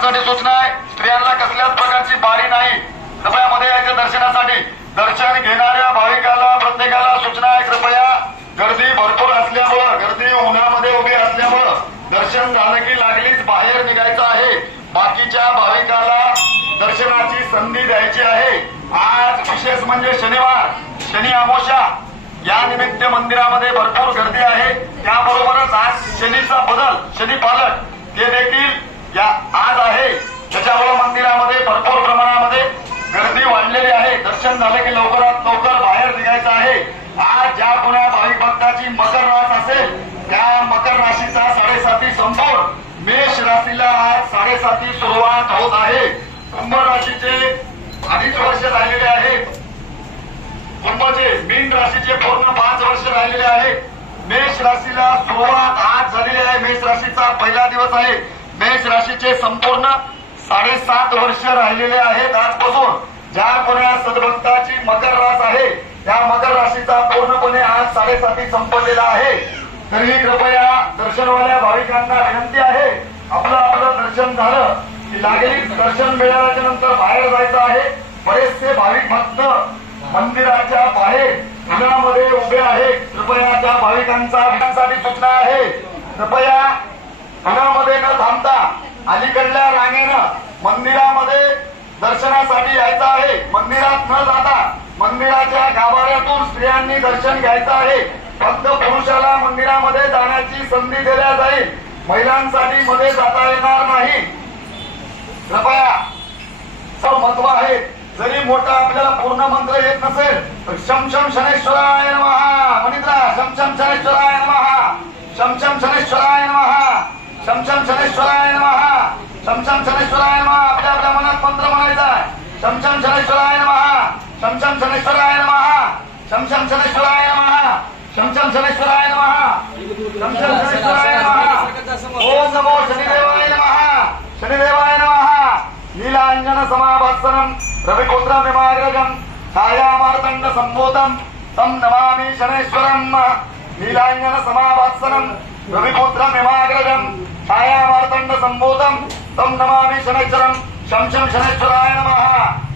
स्त्रियांसाठी सूचना आहे. स्त्रियांना कसल्याच प्रकारची बारी नाही. कृपया मध्ये यायच्या दर्शनासाठी. दर्शन घेणाऱ्या भाविकाला प्रत्येकाला सूचना आहे. कृपया गर्दी भरपूर असल्यामुळं गर्दी उन्हामध्ये उभी असल्यामुळं दर्शन झालं की लागलीच बाहेर निघायचं आहे. बाकीच्या भाविकाला दर्शनाची संधी द्यायची आहे. आज विशेष म्हणजे शनिवार शनी अमोशा या निमित्त मंदिरामध्ये भरपूर गर्दी आहे. त्याबरोबरच आज शनीचा बदल शनी पालक. ते देखील दर्शन झालं की लवकरात लवकर बाहेर निघायचं आहे. आज ज्या कोणा भाविक भक्ताची मकर रास असेल त्या मकर राशीचा साडेसाती संपूर्ण मेष राशीला आज साडेसाती सुरुवात होत आहे. कुंभ राशीचे अडीच वर्ष राहिलेले आहे. कुंभचे मीन राशीचे पूर्ण पाच वर्ष राहिलेले आहे. मेष राशीला सुरुवात आज झालेली आहे. मेष राशीचा पहिला दिवस आहे. मेष राशीचे संपूर्ण साडेसात वर्ष राहिलेले आहेत आजपासून. ज्या कोणा सद्भक्ताची मकर रास आहे त्या मकर राशीचा पूर्णपणे आज साडेसाती संपलेला आहे. तरीही कृपया दर्शनवाल्या भाविकांना विनंती आहे आपलं आपलं दर्शन झालं की लागलीच दर्शन मिळाल्याच्या नंतर बाहेर जायचं आहे. बरेचसे भाविक भक्त मंदिराच्या बाहेर उन्हामध्ये उभे आहेत. कृपया त्या भाविकांचा भाविकांसाठी सूचना आहे. कृपया उन्हामध्ये न थांबता अलीकडल्या रांगेनं मंदिरामध्ये दर्शनासाठी यायचं आहे. मंदिरात न जाता मंदिराच्या गाभाऱ्यातून स्त्रियांनी दर्शन घ्यायचं आहे. फक्त पुरुषाला मंदिरामध्ये जाण्याची संधी दिल्या जाईल. महिलांसाठी मध्ये जाता येणार नाही. कृपया. सर्व महत्त्व आहे. जरी मोठा आपल्याला पूर्ण मंत्र येत नसेल तर शमशम शनेश्वराय नमः. मनित्रा शमशम शनेश्वराय नमः. शमशम शनेश्वराय नमः. शमशम शनेश्वराय नमः. शमशम शनेश्वराय नमः. శంశం శనేశ్వరాయ నమ. శంశం శనేశ్వరాయ నమ. శంశం శనేశ్వరాయ నమ. శంశం శనేశ్వరాయ నమ. శంశం శనేశ్వరాయ నమ. ఓం నమో శనిదేవాయ నమ. శనిదేవాయ నమ. నీలాంజన సమాభత్సనం రవికుద్ర విమాగ్రజం ఛాయామార్తండ సంభూతం తం నమామి శనేశ్వరం నీలాంజన సమాభత్సనం రవిపుత్ర విమాగ్రజం ఛాయామార్తండ సంభూతం తం నమామి శనేశ్వరం శంశం శనేశ్వరాయ నమః.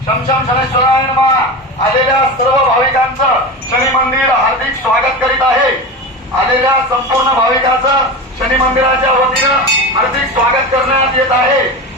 शमशम नमामि मा आलेल्या सर्व भाविकांचं शनी मंदिर हार्दिक स्वागत करीत आहे. आलेल्या संपूर्ण भाविकाचं शनी मंदिराच्या वतीनं हार्दिक स्वागत करण्यात येत आहे.